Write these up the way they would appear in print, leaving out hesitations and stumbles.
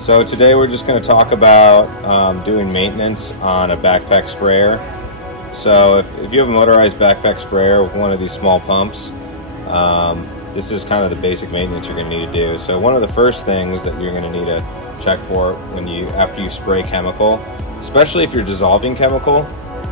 So today we're just going to talk about doing maintenance on a backpack sprayer. So if you have a motorized backpack sprayer with one of these small pumps, this is kind of the basic maintenance you're going to need to do. So one of the first things that you're going to need to check for after you spray chemical, especially if you're dissolving chemical,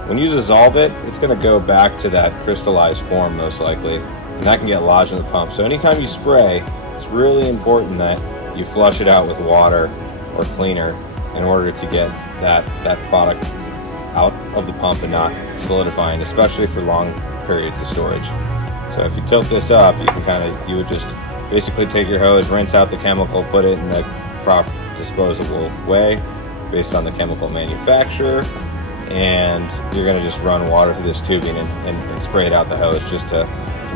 when you dissolve it, it's going to go back to that crystallized form most likely, and that can get lodged in the pump. So anytime you spray, it's really important that you flush it out with water or cleaner in order to get that product out of the pump and not solidifying, especially for long periods of storage. So if you tilt this up, you would just basically take your hose, rinse out the chemical, put it in the proper disposable way based on the chemical manufacturer, and you're going to just run water through this tubing and spray it out the hose just to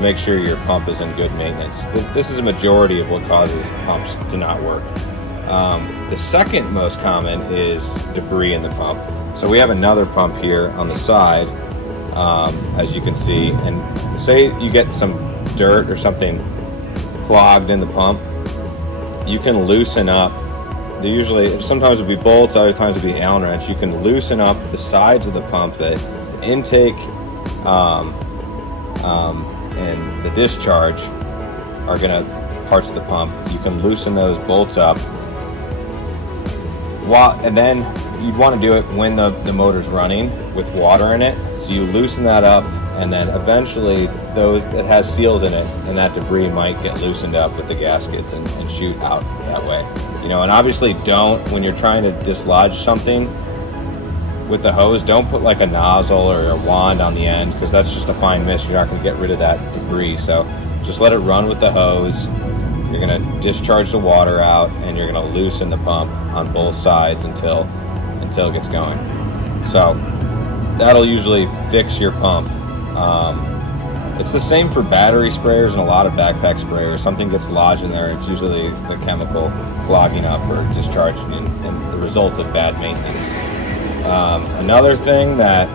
make sure your pump is in good maintenance. This is a majority of what causes pumps to not work. The second most common is debris in the pump. So we have another pump here on the side, as you can see, and say you get some dirt or something clogged in the pump, you can loosen up. Sometimes it'll be bolts, other times it'll be Allen wrench. You can loosen up the sides of the pump, the intake and the discharge are parts of the pump. You can loosen those bolts up, and then you'd want to do it when the motor's running with water in it. So you loosen that up, and then eventually it has seals in it, and that debris might get loosened up with the gaskets and shoot out that way. And obviously when you're trying to dislodge something with the hose, don't put like a nozzle or a wand on the end, because that's just a fine mist. You're not going to get rid of that debris. So just let it run with the hose. You're going to discharge the water out, and you're going to loosen the pump on both sides until it gets going. So that'll usually fix your pump. It's the same for battery sprayers and a lot of backpack sprayers. Something gets lodged in there, it's usually the chemical clogging up or discharging, and the result of bad maintenance. Another thing that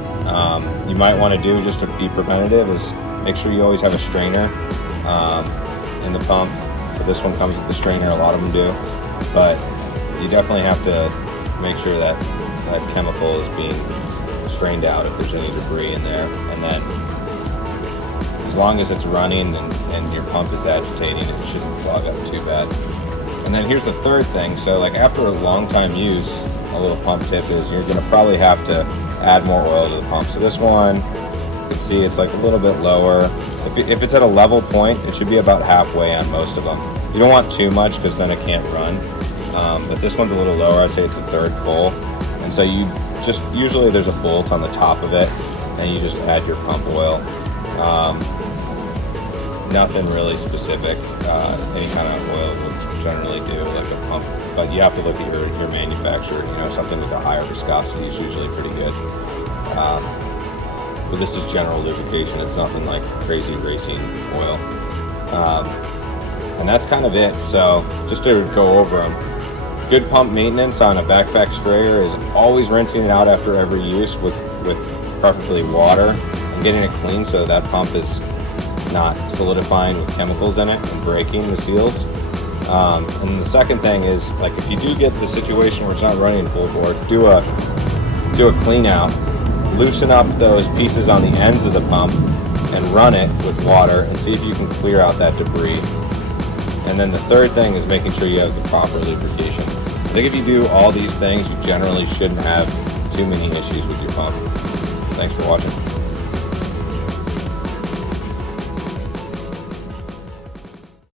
you might want to do just to be preventative is make sure you always have a strainer in the pump. So this one comes with the strainer, a lot of them do, but you definitely have to make sure that chemical is being strained out if there's any debris in there. And then as long as it's running and your pump is agitating, it shouldn't clog up too bad. And then here's the third thing. So like after a long time use, a little pump tip is you're going to probably have to add more oil to the pump. So this one, you can see it's like a little bit lower. If it's at a level point, it should be about halfway on most of them. You don't want too much because then it can't run. But this one's a little lower. I'd say it's a third full. And so usually there's a bolt on the top of it, and you just add your pump oil. Nothing really specific. Any kind of oil will generally do, like a pump. But you have to look at your manufacturer. Something with a higher viscosity is usually pretty good. But this is general lubrication. It's nothing like crazy racing oil. And that's kind of it. So just to go over them. Good pump maintenance on a backpack sprayer is always rinsing it out after every use with preferably water and getting it clean so that pump is not solidifying with chemicals in it and breaking the seals. And the second thing is, like, if you do get the situation where it's not running full bore, do a clean out, loosen up those pieces on the ends of the pump and run it with water and see if you can clear out that debris. And then the third thing is making sure you have the proper lubrication. I think if you do all these things, you generally shouldn't have too many issues with your pump. Thanks for watching.